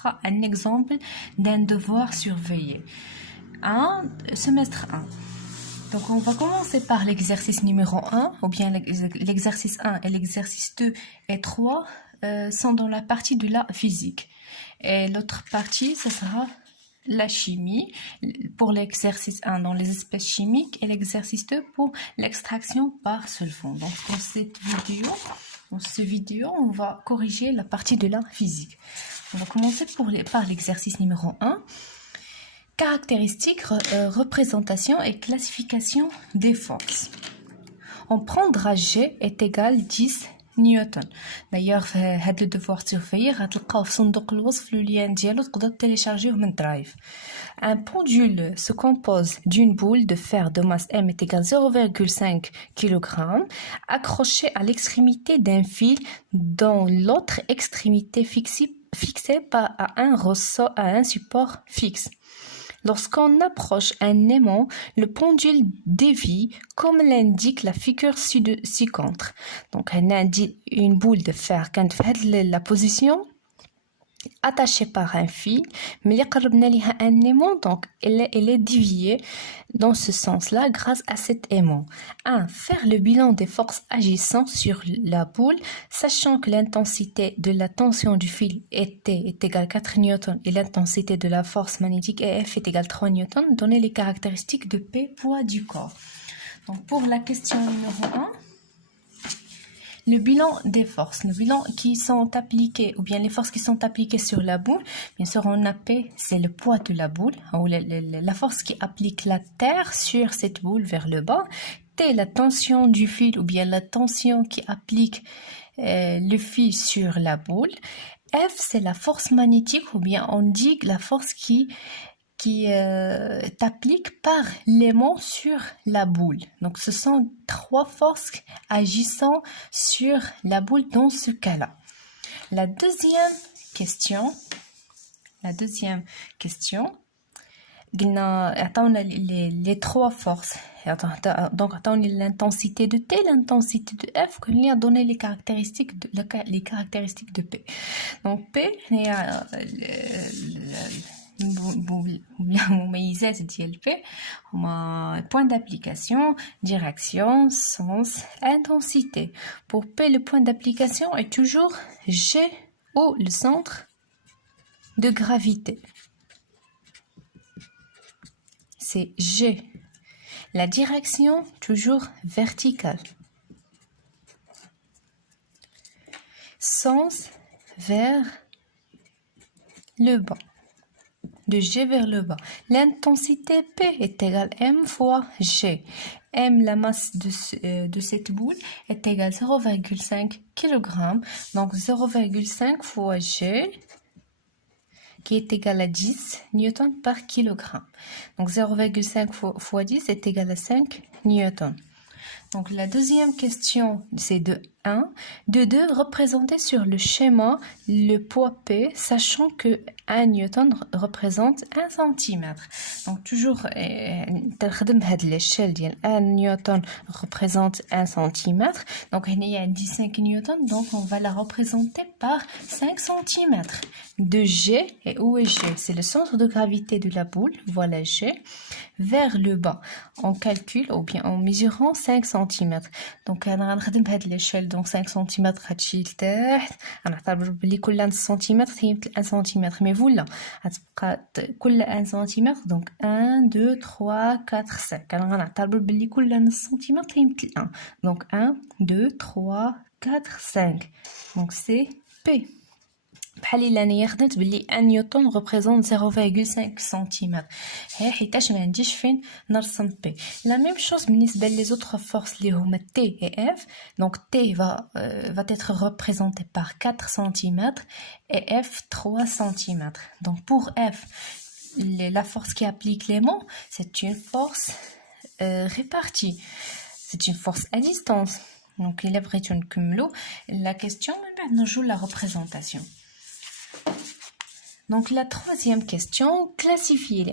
sera un exemple d'un devoir surveillé. Semestre 1. Donc, on va commencer par l'exercice numéro 1, ou bien l'exercice 1 et l'exercice 2 et 3 sont dans la partie de la physique. Et l'autre partie, ce sera la chimie, pour l'exercice 1 dans les espèces chimiques et l'exercice 2 pour l'extraction par solvant. Donc, dans cette vidéo, on va corriger la partie de la physique. On va commencer par l'exercice numéro 1. Caractéristiques, représentation et classification des forces. On prendra G est égal 10 نيوتن. D'ailleurs هذا devoir surveiller غتلقاوه في صندوق الوصف le lien ديالو تقدر télécharger من Drive. Un pendule se compose d'une boule de fer de masse M est égal 0,5 kg accrochée à l'extrémité d'un fil dont l'autre extrémité fixée à un support fixe. Lorsqu'on approche un aimant, le pendule dévie comme l'indique la figure ci-contre. Donc, on a une boule de fer qui est la position attachée par un fil, mais il y a un aimant, donc elle est déviée dans ce sens-là grâce à cet aimant. 1. Faire le bilan des forces agissant sur la boule, sachant que l'intensité de la tension du fil est égale 4 newtons et l'intensité de la force magnétique F est égale 3 newtons. Donner les caractéristiques de P, poids du corps. Donc pour la question numéro 1, le bilan des forces, le bilan qui sont appliquées, ou bien les forces qui sont appliquées sur la boule, bien sûr on a P, c'est le poids de la boule, ou la force qui applique la terre sur cette boule vers le bas. T, la tension du fil, ou bien la tension qui applique le fil sur la boule. F, c'est la force magnétique, ou bien on dit la force qui t'applique par l'aimant sur la boule. Donc, ce sont 3 forces agissant sur la boule dans ce cas-là. La deuxième question, attends les 3 forces. Donc, attends l'intensité de T, l'intensité de F, qu'on a donné les caractéristiques de P. Donc, P, المميزات ديال P هما point d'application, direction, sens, intensité. Pour P, le point d'application est toujours G ou le centre de gravité. C'est G. La direction toujours verticale. Sens vers le bas. De G vers le bas. L'intensité P est égale M fois G. M, la masse de cette boule, est égale 0,5 kg. Donc 0,5 fois G, qui est égal à 10 newtons par kilogramme. Donc 0,5 fois 10 est égal à 5 newtons. Donc la deuxième question, c'est de 1. De 2, représenter sur le schéma le poids P, sachant que 1 newton représente 1 cm. Donc toujours, l'échelle 1 newton représente 1 cm. Donc il y a 15 newton, donc on va la représenter par 5 cm. De G, et où est G? C'est le centre de gravité de la boule, voilà G, vers le bas. On calcule, ou bien en mesurant 5 cm. Donc on va utiliser l'échelle, donc 5 cm غتمشي لتحت غنعتبر بلي كل 1 سم هي مثل 1 سم مي فوالا غتبقى كل 1 سم دونك 1 2 3 4 5 غنعتبر بلي كل نص سنتيمتر هي مثل 1 دونك 1 2 3 4 5 دونك سي بي بحال الا انايا خدمت بلي 1 نيوتن ريبريزونت 0,5 سنتيمتر حيتاش ما عنديش فين نرسم بي. لا ميم شوز بالنسبه لي زوطخ فورس اللي هما تي اي اف. دونك تي va être représenté par 4 cm et F 3 cm. Donc pour F, la force qui applique l'aimant, c'est une force répartie. C'est une force à distance. Donc il est la question, maintenant joue la représentation. Donc la troisième question, classifier.